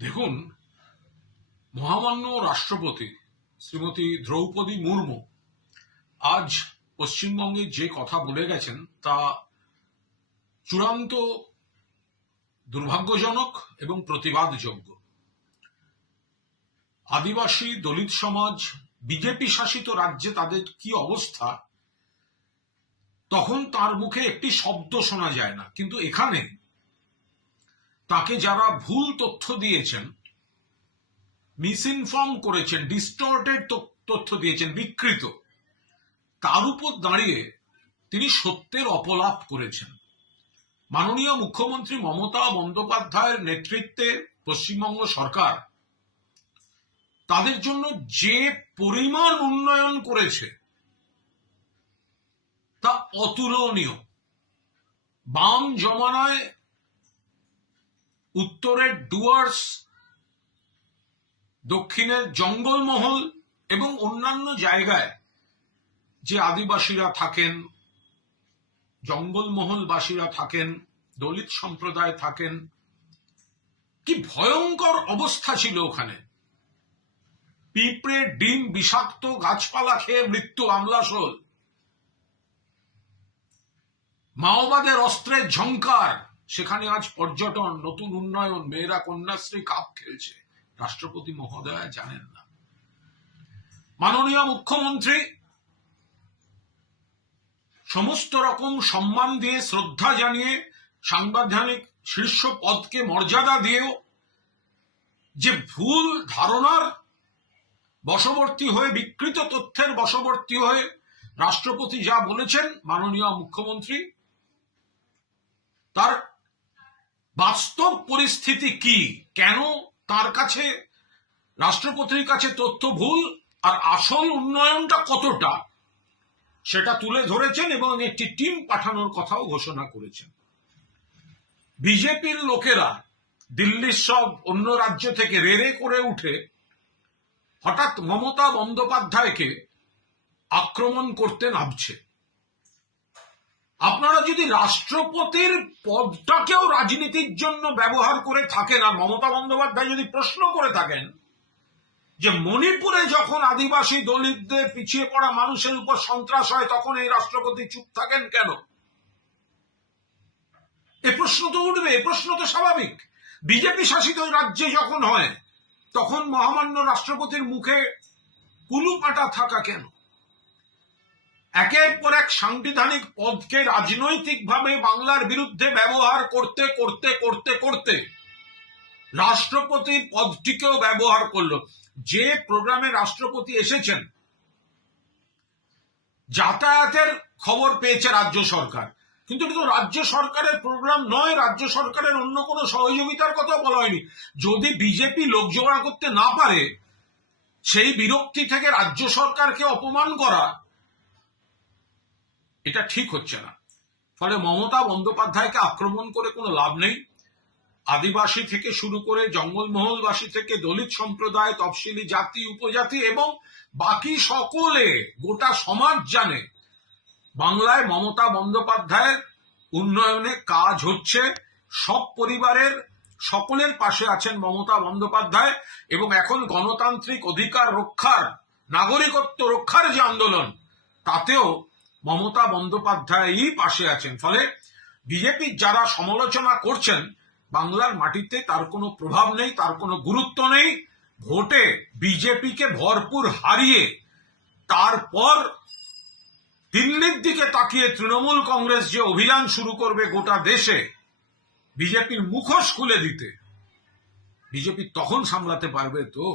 দেখুন, মহামান্য রাষ্ট্রপতি শ্রীমতী দ্রৌপদী মুর্মু আজ পশ্চিমবঙ্গে যে কথা বলে গেছেন তা চূড়ান্ত দুর্ভাগ্যজনক এবং প্রতিবাদযোগ্য। আদিবাসী দলিত সমাজ বিজেপি শাসিত রাজ্যে তাদের কি অবস্থা, তখন তার মুখে একটি শব্দ শোনা যায় না, কিন্তু এখানে তাকে যারা ভুল তথ্য দিয়েছেন, মিসইনফর্ম করেছেন, ডিস্টর্টেড তথ্য দিয়েছেন, বিকৃত, তার উপর দাঁড়িয়ে তিনি সত্যের অপলাপ করেছেন। মাননীয় মুখ্যমন্ত্রী মমতা বন্দ্যোপাধ্যায়ের নেতৃত্বে পশ্চিমবঙ্গ সরকার তাদের জন্য যে পরিমাণ উন্নয়ন করেছে তা অতুলনীয়। বাম জমানায় উত্তরের ডুয়ার্স, দক্ষিণের জঙ্গলমহল এবং অন্যান্য জায়গায় যে আদিবাসীরা থাকেন, জঙ্গলমহলবাসীরা থাকেন, দলিত সম্প্রদায় থাকেন, কি ভয়ঙ্কর অবস্থা ছিল ওখানে। পিঁপড়ে, ডিম, বিষাক্ত গাছপালা খেয়ে মৃত্যু, আমলাশোল, মাওবাদের অস্ত্রের ঝংকার। সেখানে আজ পর্যটন, নতুন উন্নয়ন, মেয়েরা কন্যাশ্রী কাপ খেলছে। রাষ্ট্রপতি মহোদয়া জানেন না। মাননীয় মুখ্যমন্ত্রী সমস্ত রকম সম্মান দিয়ে, শ্রদ্ধা জানিয়ে, সাংবিধানিক শীর্ষ পদকে মর্যাদা দিয়েও যে ভুল ধারণার বশবর্তী হয়ে, বিকৃত তথ্যের বশবর্তী হয়ে রাষ্ট্রপতি যা বলেছেন, মাননীয় মুখ্যমন্ত্রী, তার বাস্তব পরিস্থিতি কি, কেন তার কাছে, রাষ্ট্রপতির কাছে তথ্য ভুল আর আসল উন্নয়নটা কতটা, সেটা তুলে ধরেছেন এবং একটি টিম পাঠানোর কথাও ঘোষণা করেছেন। বিজেপির লোকেরা দিল্লির সব অন্য রাজ্য থেকে রেড়ে করে উঠে হঠাৎ মমতা বন্দ্যোপাধ্যায়কে আক্রমণ করতে নামছে। আপনারা যদি রাষ্ট্রপতির পদটাকেও রাজনীতির জন্য ব্যবহার করে থাকেন, আর মমতা বন্দ্যোপাধ্যায় যদি প্রশ্ন করে থাকেন যে মণিপুরে যখন আদিবাসী দলিতদের, পিছিয়ে পড়া মানুষের উপর সন্ত্রাস হয়, তখন এই রাষ্ট্রপতি চুপ থাকেন কেন, এ প্রশ্ন তো উঠবে। এ প্রশ্ন তো স্বাভাবিক। বিজেপি শাসিত রাজ্যে যখন হয়, তখন মহামান্য রাষ্ট্রপতির মুখে কুলুপাটা থাকা কেন? একের পর এক সাংবিধানিক পদকে রাজনৈতিকভাবে বাংলার বিরুদ্ধে ব্যবহার করতে করতে করতে করতে রাষ্ট্রপতির পদটিকেও ব্যবহার করলো। যে প্রোগ্রামে রাষ্ট্রপতি এসেছেন, যাতায়াতের খবর পেয়েছে রাজ্য সরকার, কিন্তু এটা তো রাজ্য সরকারের প্রোগ্রাম নয়, রাজ্য সরকারের অন্য কোনো সহযোগিতার কথা বলা হয়নি। যদি বিজেপি লোক জোগাড় করতে না পারে, সেই বিরক্তি থেকে রাজ্য সরকারকে অপমান করা, এটা ঠিক হচ্ছে না। ফলে মমতা বন্দ্যোপাধ্যায়কে আক্রমণ করে কোনো লাভ নেই। আদিবাসী থেকে শুরু করে জঙ্গলমহলবাসী থেকে দলিত সম্প্রদায়, তফসিলি জাতি, উপজাতি এবং বাকি সকলে, গোটা সমাজ জানে বাংলায় মমতা বন্দ্যোপাধ্যায়ের উন্নয়নে কাজ হচ্ছে। সব পরিবারের সকলের পাশে আছেন মমতা বন্দ্যোপাধ্যায়, এবং এখন গণতান্ত্রিক অধিকার রক্ষার, নাগরিকত্ব রক্ষার যে আন্দোলন, তাতেও মমতা বন্দ্যোপাধ্যায়ই পাশে আছেন। ফলে বিজেপির যারা সমালোচনা করছেন, বাংলার মাটিতে তার কোনো প্রভাব নেই, তার কোনো গুরুত্ব নেই। ভোটে বিজেপিকে ভরপুর হারিয়ে তারপর দিল্লির দিকে তাকিয়ে তৃণমূল কংগ্রেস যে অভিযান শুরু করবে গোটা দেশে বিজেপির মুখোশ খুলে দিতে, বিজেপি তখন সামলাতে পারবে তো?